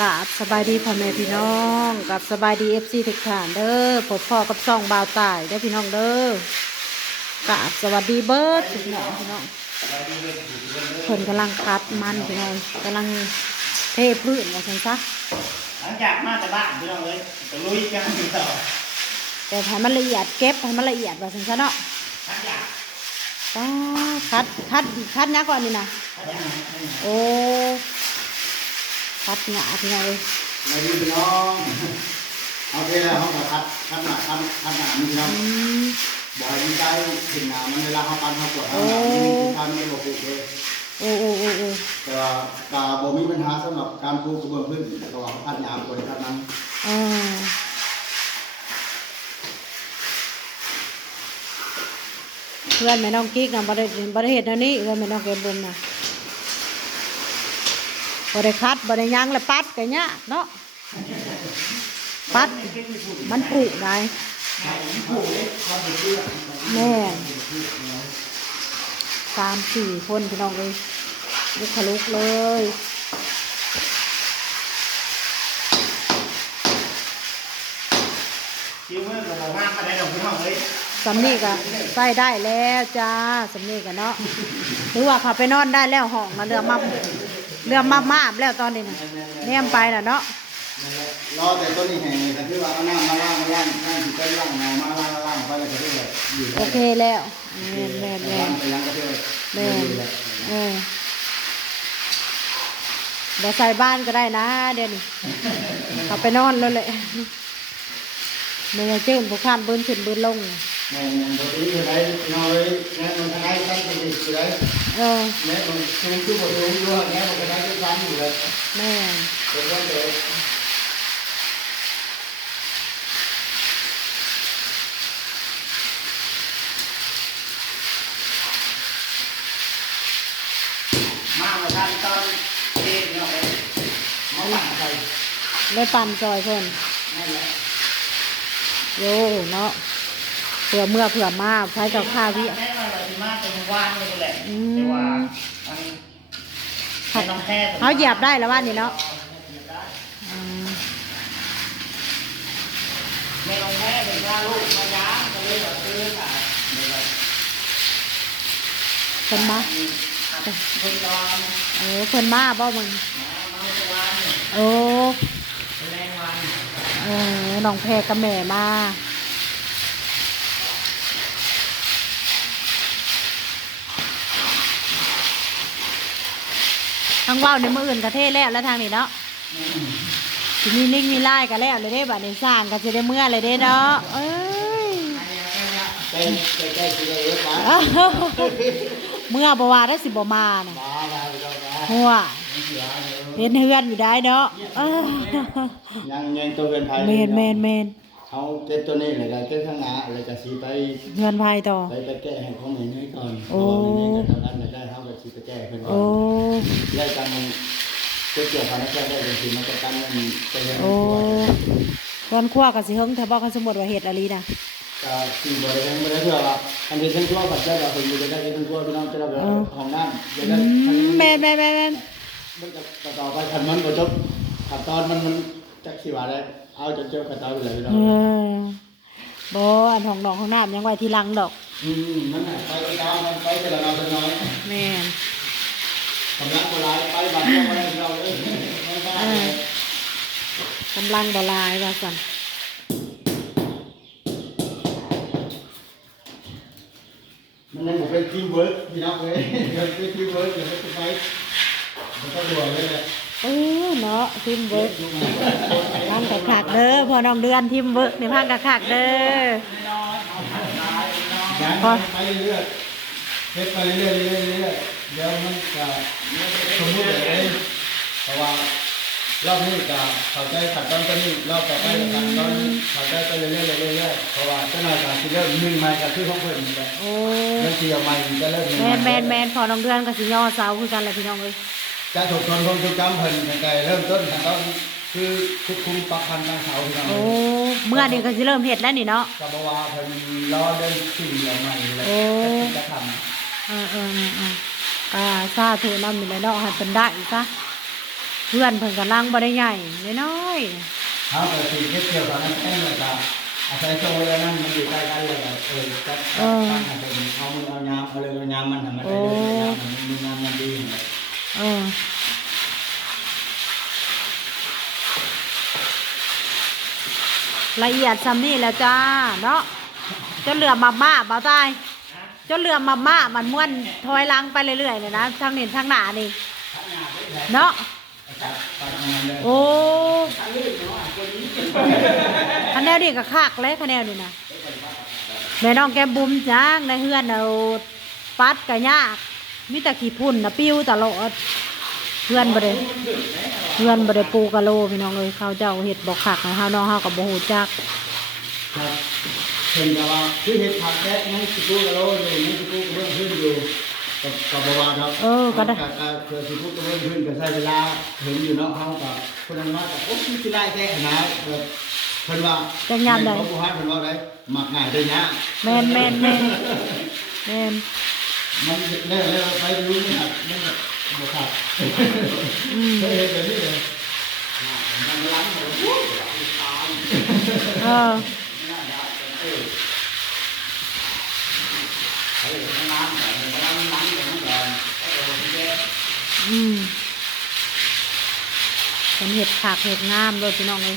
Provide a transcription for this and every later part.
กับสบายดีพ่อแม่พี่น้องกับสบายดีเอฟซีทุกท่านเด้อพบพ่อกับซ่องบ่าวตายเด้อพี่น้องเด้อกับสวัสดีเบิร์ดพี่น้องพี่น้องเพิ่นกำลังคัดมันพี่น้องกำลังเทพื้นว่าซั่นซะหลังจากมาแต่บ้านพี่น้องเลยจะลุยกันต่อแต่ให้มันละเอียดเก็บให้มันละเอียดว่าซั่นซะเนาะหลังจากป้าคัดคัดคัดหยังก่อนนี่นะหลังจากโอ้ คัดหยาพี่น้องเอ้ยมาดีพี่น้องเอาไปแล้วเขาก็คัดคัดหนาคัดคัดหนามีน้อืมำบ่อยมีใจถึงหนามันเวลาเขาปั้นเขาปวดเขาหนามันมีการไม่ระบุเลยโอ้โอ้โอ้โอ้แต่ว่าตาบ่มีปัญหาสำหรับการปลูกกระเบื้องพื้นเพราะว่าคัดหนาปวดคัดนั้นเออเพื่อนแม่น้องกิ๊กนะบริบริเหตุแนวนี้เพื่อนแม่น้องเกมบุญนะ บริคัดบริยังและปัดกันเนี้ยเนาะปัดมันผุได้แม่สามสี่คนพี่น้องเลยลุกขลุกเลยคิวเมื่อเรามากมาได้ดอกพี่น้องเลยสำนีก็ใส่ได้แล้วจ้าสำนีก็เนาะหรือว่าเขาไปนอนได้แล้วห้องนะเรือมา เรือมามาบแล้วตอนนี้นะเนี่ยมไปแล้วเนาะรอแต่ต้นนี้แห้งแต่ที่ว่าเอาน้ำมาล้างมาล้างน้ำที่เป็นล้างเงามาล้างมาล้างไปแล้วก็ได้แบบอยู่โอเคแล้วแม่นแม่นแม่ล้านงไปยังก็ได้แม่นเออเดี๋ยวใส่บ้านก็ได้นะ เดี๋ยวนี้เขาไปนอนแล้วแหละเมื่อเจ้าบุคคลบืนขึ้นบืนลงแม่นบ่ดีอยู่ได้น้อยแม่มันทางไหนตั้งใจอยู่ได้ เออแม่มันสูงขึ้นบ่สูงด้วยแม่มันก็ได้ด้วยกันอยู่เลยแม่นเป็นว่าเดี๋ยวมามาทานตอนเด็กพี่น้องเลยมาหลังใส่เลยปั่นจอยเพิ่นนั่นแหละโยเนาะ เผื่อเมื่อเผื่อมาใช้กับข้าวพี่ แม่มาเลยที่มาเป็นว่างเลยแหละอืม แต่ว่ามันให้น้องแท้เขาเหยียบได้แล้วว่านี่เนาะอืมแม่น้องแท้เป็นว่าลูกมาย้างก็เลยแบบซื้อค่ะเดี๋ยวแบบเพิ่นมาคนนอนเออเพิ่นมาบ่มึงมามาทุกวันโอ้แรงวัน เออน้องแพรกับแม่มา ทางเว้าในมืออื่นกระเทศแล้วแล้วทางนี้เนาะสิมีนิ่งมีไล่กันแล้วเลยเด้บัดนี้สร้างก็สิได้เมื่อเลยเด้เนาะเอ้ยใกล้ใกล้ใกล้สิได้เอ๊ะมาอ้าวเมื่อบ่ว่าได้สิบ่มาน่ะมามาไปแล้วนะหัวเสียเลยเห็นเฮือนอยู่ได้เนาะเอ้ยยังยังตัวเงินไทยเมนเมนเมน เขาเก็บตัวนี้เลยก็เก็บข้างหน้าเลยก็สีไปเงินภายต่อไปไปแก้ให้เขาเหมือนนี้ก่อนโอ้เพราะว่าในนี้ก็ทำนั้นได้เขาก็สีไปแก้เพิ่นก่อโอ้นได้กันมันเกี่ยวกับการแก้ได้จริงๆมันจะกันมันไปเรื่องโอ้เงินครัวก็สิเฮิงถ้าบอกกันสมมุติว่าเฮ็ดอะไรนะก็สิ่งบริเวณไม่ได้เพื่อว่าอันนี้ทั้งตัวปัจจัยเราคนอยู่จะได้ทั้งตัวพี่น้องจะได้แบบของน้ำจะอืได้มแม่นแม่นแม่นแม่นมันจะต่อไปขันมันก็จบขันตอนมันมันจักสิว่าได้ เอาจนเจอขันตอนเลยพี่น้อเองอบ่อันของน้องของน้ำยังไว้ที่หลังดอก อืมนั่นแหละไปตามมันไปแต่ละเราเป็นน้อยแม่นกำลังโบราณไปบัตรเที่ยวมาได้เราเลยไม่ได้เออกำลังบ่หลายว่าซั่นมันนั่นเป็นทีมเวิร์กพี่น้องเลยเป็นทีมเวิร์กอย่าไปไปมันก็รวยเลยแหละ เออเนาะทีมเวิร์กพังกะคักเด้อพอน้องเดือนทีมเวิร์กนี่พังกะคักเด้อย้ายไปเรื่อยๆเฮ็ดไปเรื่อยๆเรื่อยๆเรื่อยๆเดี๋ยวมันจะสมมุติเลยเพราะว่ารอบนี้จะเข้าใจขัดตอนตัวนี้รอบต่อไปขัดตอนเข้าใจไปเรื่อยๆเรื่อยๆเพราะว่าเจ้านายการที่เริ่มหนึ่งใหม่ก็คือของเพิ่นนี่แหละโอ้เรื่องที่เอาใหม่จะเริ่มหนึ่งแมใหนแมนแมนพอน้องเดือนก็สิย่อเสาคือกันแหละพี่น้องเอ้ย จะถูกทนความทรงจำเพิ่นตั้งแต่เริ่มต้นขั้นตอนคือคุกคุมปักพันตั้งเสาพี่น้องโอ้ เมื่อนี้ก็สิเริ่มเฮ็ดแล้วนี่เนาะก็บอกว่าเพิ่นรอเดินสิ่งเอาใหม่เลยโอ้ จะทำเออเออเออเอออ่าซาถูกนำนี่แหละเนาะให้เพิ่นได้อีกซะเพื่อนเพิ่นกำลังบ่ได้ใหญ่น้อยเขาไปตีเก็บเกี่ยวกับนั้นแค่เลยจ้ะอาศัยโซ่แล้วนั่นมันอยู่ใกล้กันเลยแบบเออจับจับตั้งให้เป็นเอามือเอายามเอาเลยเอายามมันทำมันได้เลยเอายามมันมีน้ำมันดีๆ เออละเอียดซำนี่แล้วจ้าเนาะจนเหลือมาม่าบ่าวตายจนเหลือมาม่ามันม้วนถอยหลังไปเรื่อยๆเลยนะทางนี้ทางหน้านี่เนาะจับตัดมันเลยโอ้คะแนนนี่ก็คักเลยคะแนนนี่นะแม่น้องแก้มบุ้มจ้างในเฮือนเอาปัดกะยาก มีแต่ขี้พุ่นนะปิ้วตลอดเพื่อนบ่ได้เพื่อนบ่ได้ปูกะโลพี่น้องเอ้ยเขาเจ้าเฮ็ดบ่คักนะเฮาน้องเฮาก็บ่ฮู้จักครับเป็นแต่ว่าคือเห็ดผักแค่นั้นสิพูดกับเราอยู่นั่นสิพูดกับเรื่องขึ้นอยู่กับกับบัวครับเออก็ได้กับกับเพื่อสิพูดกับเรื่องขึ้นก็ใช้เวลาเห็นอยู่เนาะเขากับคนนั้นว่าโอ้ยสิได้แค่ไหนเออเพิ่นว่าจังยามใดเขาบอกให้เพิ่นว่าได้หมักง่ายได้ยะแม่นแม่นแม่นแม่นมันเลิกแล้วไปรู้ไม่หักไม่หักบ่ขาดอืมเคยเห็นแบบนี้เลยเอออืมเป็นเห็ดขากเห็ดงามเลยพี่น้องเลย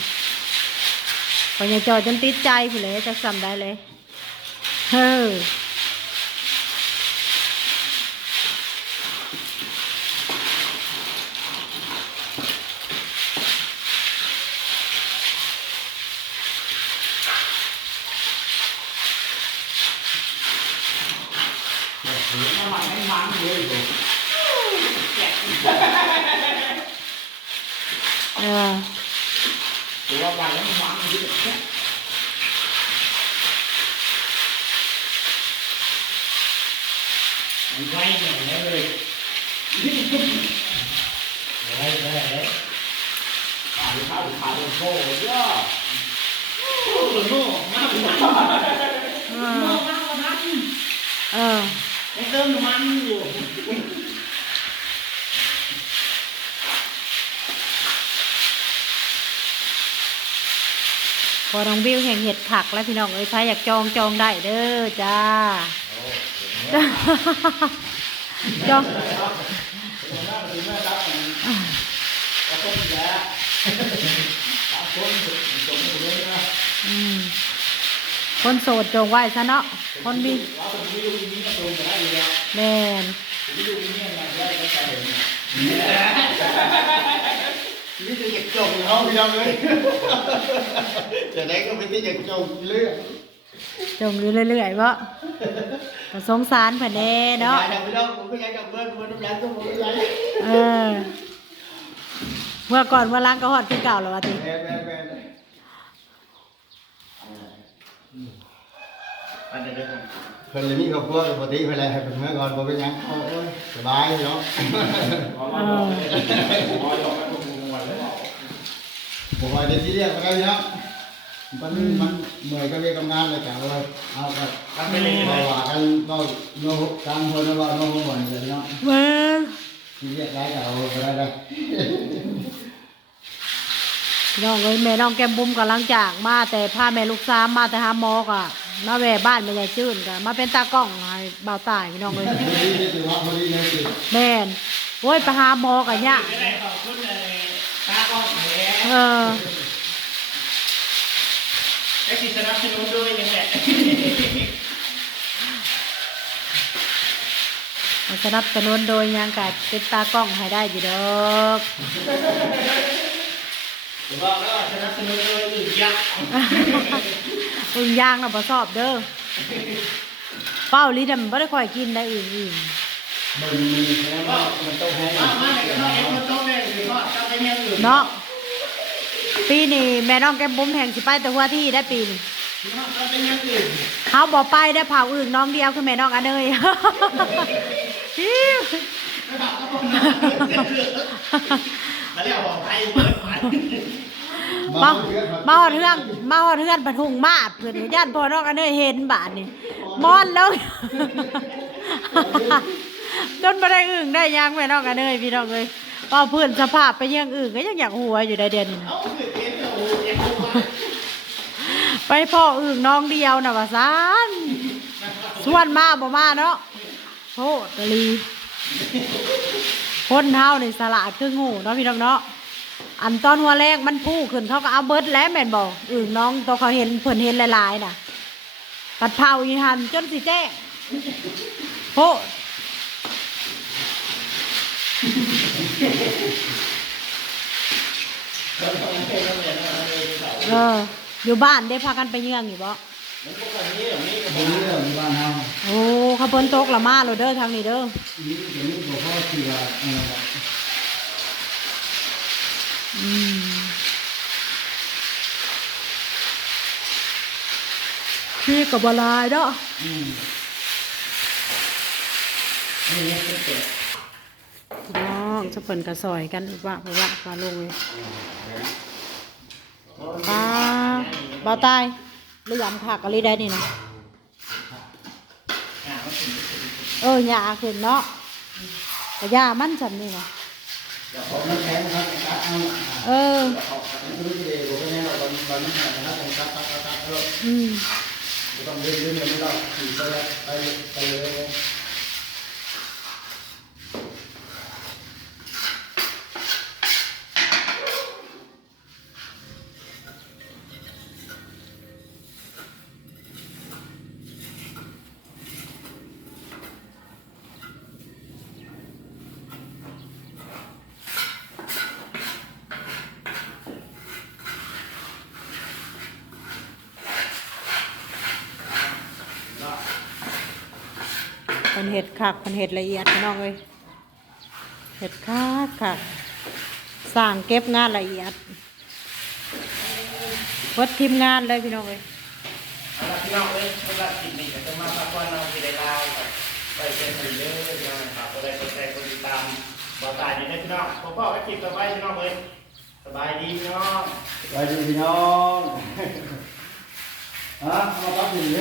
พอยายจอยจนติดใจผู้เลยจะจำได้เลย เฮ้อ น้ำมันไม่มันเลยผม เออตัววันแล้วมันมันอยู่แค่มันไว้เนี่ยเลยไว้ไว้ไว้ข้าวข้าวข้าวโซ่เยอะโอ้โหโน่น้ำมัน เอ โน่ อ น้ำมัน เออ ยังเติมน้ำมันอยู่ พอน้องบิวแห่งเห็ดขักแล้วพี่น้องเอ้ยใครอยากจองจองได้เด้อจ้าจองคนโสดจงไว้ซะเนาะคนมีแมน นี่จะอยากจงเขาพี่น้องเลยจะได้ก็ไม่ได้อยากจงเรื่องจงอยู่เรื่อยๆเพราะก็สงสารเพิ่นแน่เนาะยายพี่น้องผมก็อยากจะเบิ้ลเบิ้ลน้ำยาต้องผมก็อยากเออเมื่อก่อนเมื่อล้างก็หอดที่เก่าแล้วว่าติแม่แม่แม่เพิ่นเลยมีครอบครัวปกติเพิ่นเลยให้เพิ่นเมื่อก่อนบ่เป็นหยังโอ้ยสบายเนาะเออ ผมว่าจะที่เรียกอะไรเนาะมันมันเหมื่อยก็เรียกทำงานเลยกันเลยเอากันกันไปเลยบ่ว่ากันก็โน้ตการคนว่าโน้ตบ่นเลยเนาะเมื่อที่เรียกได้ก็เอาไปได้น้องเอ้ยแม่น้องแก้มบุ้มกำลังจากมาแต่พาแม่ลูกสามมาแต่หาหมอกอะมาแว่บ้านแม่ใหญ่จื้นกันมาเป็นตากล้องให้เบาตายพี่น้องเอ้ยพอดีนี่ถือว่าพอดีเลยแม่นโอ้ยไปหาหมอกันเนี่ย จะได้ขอบคุณเลยตาก้องแหเออไอ้สิสนับสนุนด้วยยังไงสนับสนุนโดยหยังกัดเป็นตากล้องให้ได้อยู่ดอกบอกแล้วสนับสนุนด้วยอื่นยักษ์อึ่งย่างเราประสอบเด้อเป้าลิดมันไม่ได้ค่อยกินได้อื่นอื่น มันมีแล้วก็มันต้องให้มามาไหนก็ทอดเอ็กซ์โต้แม่หรือทอดก็ไปยังอื่นเนาะปีนี้แม่น้องแก้มบุ้มแห่งสิไปแต่หัวที่ได้ปีนี้ทอดก็ไปยังอื่นเขาบอกไปได้เผาอึ่งน้องเดียวคือแม่น้องอันเนยอิ๊วมาเรียกบอกไทยมามาหอดเทืองมาหอดเทืองปะทุงมาดเพื่อนย่านพ่อน้องอันเนยเห็นบาทนี่มอนแล้ว จนมาได้อึ่งได้ยางแม่น้องอันเนยพี่น้องเลยเป้าเพื่อนสภาพไปยี่ยงอื่นก็ยังอยากหัวอยู่ได้เดือนนี้นะไปพ่ออื่นน้องเดียวนะว่าซานส่วนมาบ่มาเนาะโทษตลีคนเฮาในสลาดคืองูเนาะพี่น้องเนาะอันตอนหัวแรกมันพูขึ้นเขาก็เอาเบิดแล้วแม่นบอกอื่นน้องตัวเขาเห็นเพิ่นเห็นหลายๆน่ะปัดเผาอีหันจนสิแจ้งโพ เออ อยู่บ้านได้พากันไปเยื่องอยู่บ่มันพวกอันนี้แบบนี้กับผตรงมนี้เรื่องบ้านเฮาโอ้ขาเพิ่นตกละมาโลดเด้อทางนี้เด้อนี่เดี๋ยวนี้บ่พอที่ว่าเอออืมพี่กับบลายเนาะอืมนี่เป็นเป็ด องจะเพิ่นกระซอยกันอีกว่าเพราะว่าปลาลงเลยปลาเบาตายหรือยำผักอะไรได้นี่นะเออหยาขึ้นเนาะแต่ยามันจำนี่นะของมันแข็งนะเอออมันรู้จะได้บ่เป็นไงเราบางบางมันแข็งนะครับต้องตัดตัดตัดตัดเออ อืม บ่ต้องเล่นเล่นไม่ต้องขี่ไปเลยไปไปเลย เพิ่ นเห็ดคักเพิ่นเห็ดละเอียดพี่น้องเอ้ยเห็ดคักคักสร้างเก็บงานละเอียดเพิดทีมงานเลยพี่น้องเอ้ยเอาละพี่น้องเอ้ยสำหรับคลิปนี้ก็จะมาพักผ่อนเราที่ได้ลาวกับไปเป็นคนเยอะพี่น้องนะครับก็ได้กดแชร์กดติดตามบ่าวตายนี่นะพี่น้องผมก็คลิปต่อไปพี่น้องเอ้ยสบายดีพี่น้องไปดีพี่น้องฮะมาปั๊บหนึ่ง